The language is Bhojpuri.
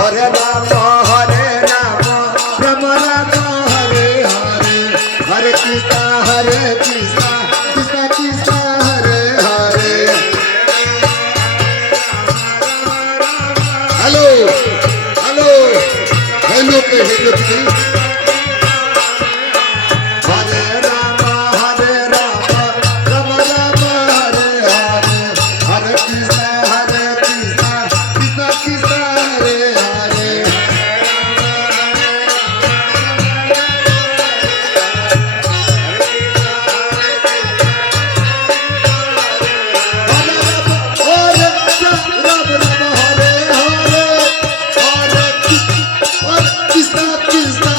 Hare Ram Ram Ram Hare Hare Hare Krishna Krishna Krishna Krishna Hare Hare hello hello hello Pay hello Pay Hare Ram Ram Ram Hare Hare Hare Krishna Krishna Krishna Hare Hare Krishna